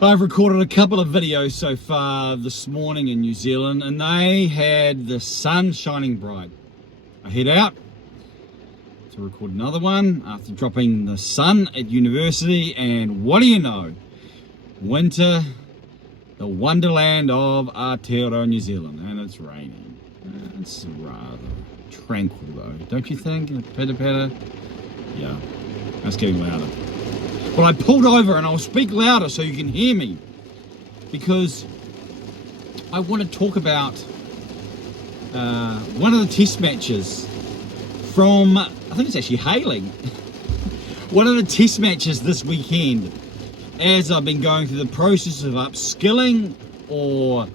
I've recorded a couple of videos so far this morning in New Zealand, and they had the sun shining bright. I head out to record another one after dropping the sun at university, and what do you know? Winter, the wonderland of Aotearoa, New Zealand, and it's raining. It's rather tranquil though, don't you think? Pitter patter. Yeah, that's getting louder. But I pulled over, and I'll speak louder so you can hear me, because I want to talk about one of the test matches from, I think it's actually hailing, one of the test matches this weekend, as I've been going through the process of upskilling or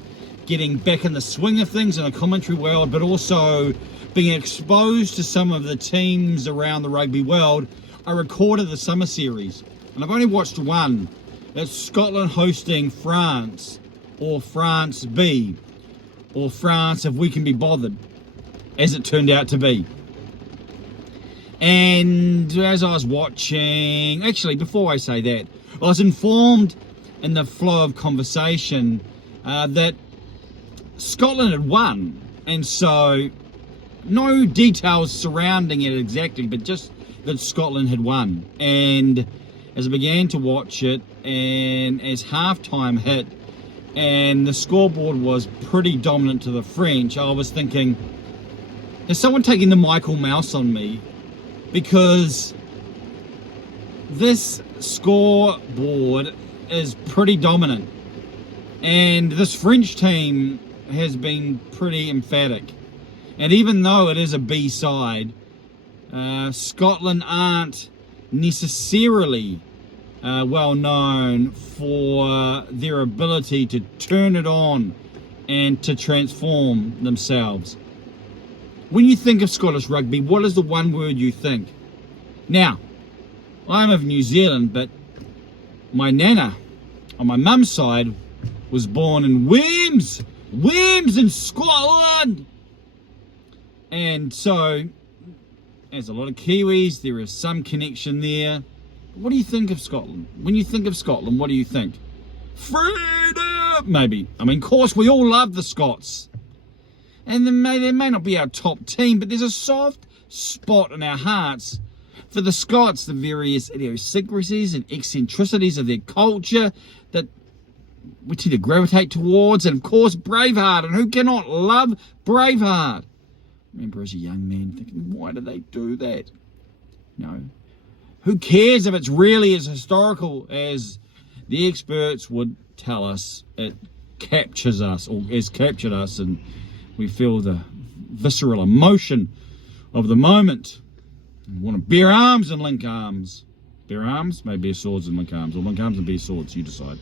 getting back in the swing of things in a commentary world, but also being exposed to some of the teams around the rugby world. I recorded the summer series, and I've only watched one. It's Scotland hosting France, or France B, or France if we can be bothered, as it turned out to be. And as I was watching, actually before I say that, I was informed in the flow of conversation that Scotland had won, and so no details surrounding it exactly, but just that Scotland had won. And as I began to watch it, and as halftime hit and the scoreboard was pretty dominant to the French, I was thinking, is someone taking the Michael Mouse on me? Because this scoreboard is pretty dominant, and this French team has been pretty emphatic. And even though it is a B side, Scotland aren't necessarily well known for their ability to turn it on and to transform themselves. When you think of Scottish rugby, what is the one word you think? Now, I'm of New Zealand, but my nana on my mum's side was born in Wemyss in Scotland. And so, as a lot of Kiwis, there is some connection there. What do you think of Scotland? When you think of Scotland, what do you think? Freedom! Maybe. I mean, of course, we all love the Scots. And they may not be our top team, but there's a soft spot in our hearts for the Scots, the various idiosyncrasies and eccentricities of their culture that we tend to gravitate towards. And of course, Braveheart. And who cannot love Braveheart? I remember as a young man thinking, why do they do that? No. Who cares if it's really as historical as the experts would tell us? It captures us, or has captured us, and we feel the visceral emotion of the moment. We want to bear arms and link arms. Bear arms, maybe bear swords and link arms, or link arms and bear swords, you decide.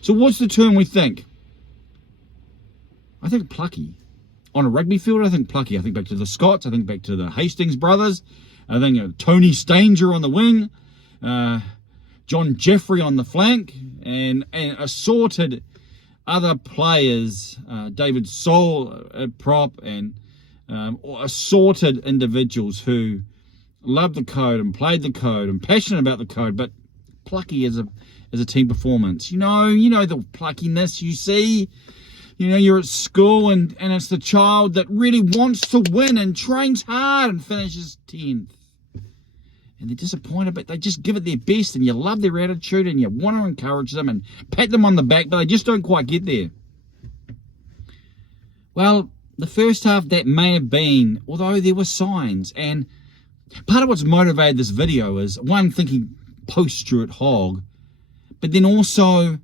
So what's the term we think? I think plucky. On a rugby field, I think plucky. I think back to the Scots. I think back to the Hastings brothers. I think Tony Stanger on the wing, John Jeffrey on the flank, and assorted other players, David Soul at prop, and assorted individuals who loved the code and played the code and passionate about the code, but plucky as a team performance. You know the pluckiness you see. You know, you're at school and it's the child that really wants to win and trains hard and finishes 10th. And they're disappointed, but they just give it their best, and you love their attitude and you want to encourage them and pat them on the back, but they just don't quite get there. Well, the first half that may have been, although there were signs, and part of what's motivated this video is, one, thinking post-Stuart Hogg, but then also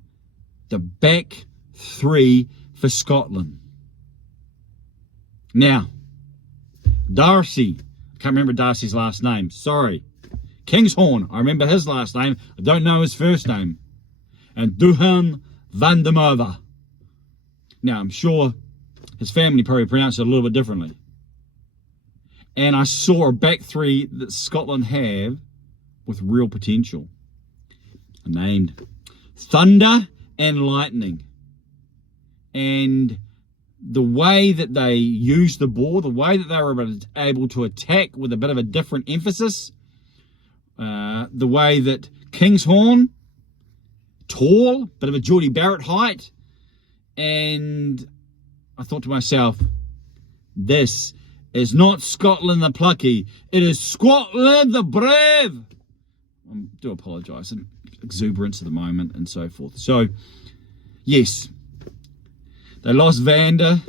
the back three for Scotland. Now, Darcy, I can't remember Darcy's last name, sorry. Kingshorn, I remember his last name, I don't know his first name. And Duhan van der Merwe. Now, I'm sure his family probably pronounced it a little bit differently. And I saw a back three that Scotland have with real potential. Named Thunder and Lightning. And the way that they used the ball, the way that they were able to attack with a bit of a different emphasis, the way that Kingshorn tall, bit of a Geordie Barrett height. And I thought to myself, this is not Scotland the plucky. It is Scotland the brave. I do apologise. Exuberance at the moment and so forth. So, yes, they lost Xander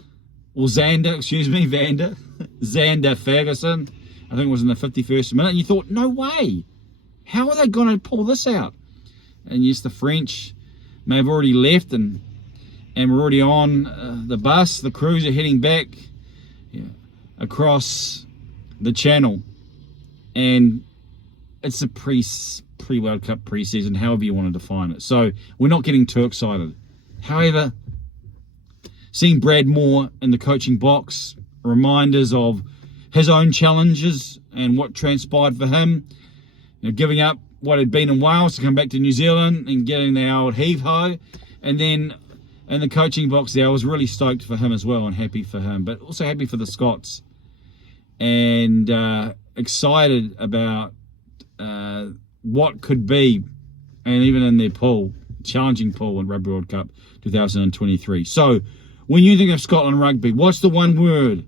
Ferguson. I think it was in the 51st minute. And you thought, no way. How are they going to pull this out? And yes, the French may have already left and we're already on the bus. The crews are heading back across the channel. And it's a pre-World Cup pre-season, however you want to define it. So we're not getting too excited. However, seeing Brad Moore in the coaching box, reminders of his own challenges and what transpired for him, giving up what had been in Wales to come back to New Zealand and getting the old heave-ho. And then in the coaching box there, I was really stoked for him as well and happy for him, but also happy for the Scots. And excited about what could be, and even in their pool, challenging pool in Rugby World Cup 2023. So, when you think of Scotland rugby, what's the one word?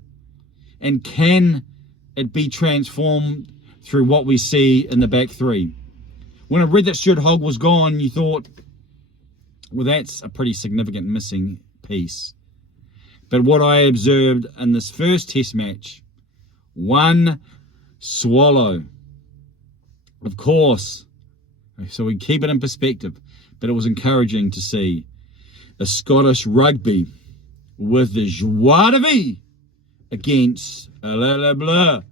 And can it be transformed through what we see in the back three? When I read that Stuart Hogg was gone, you thought, well, that's a pretty significant missing piece. But what I observed in this first test match, one swallow. Of course, so we keep it in perspective, but it was encouraging to see the Scottish rugby with the joie de vivre against blah, blah, blah,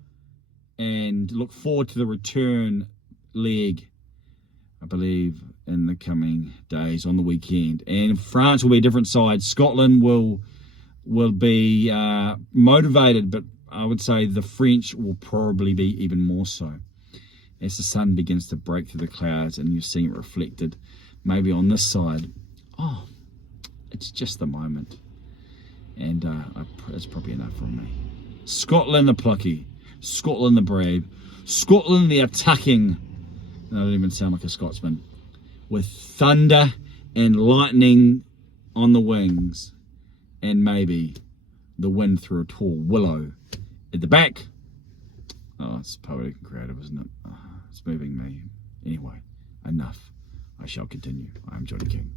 and look forward to the return leg, I believe, in the coming days on the weekend. And France will be a different side. Scotland will be motivated, but I would say the French will probably be even more so. As the sun begins to break through the clouds and you're seeing it reflected maybe on this side, oh, it's just the moment. And that's probably enough from me. Scotland the plucky, Scotland the brave, Scotland the attacking. I don't even sound like a Scotsman. With thunder and lightning on the wings, and maybe the wind through a tall willow at the back. Oh, it's poetic and creative, isn't it? Oh, it's moving me. Anyway, enough. I shall continue. I am Johnny King.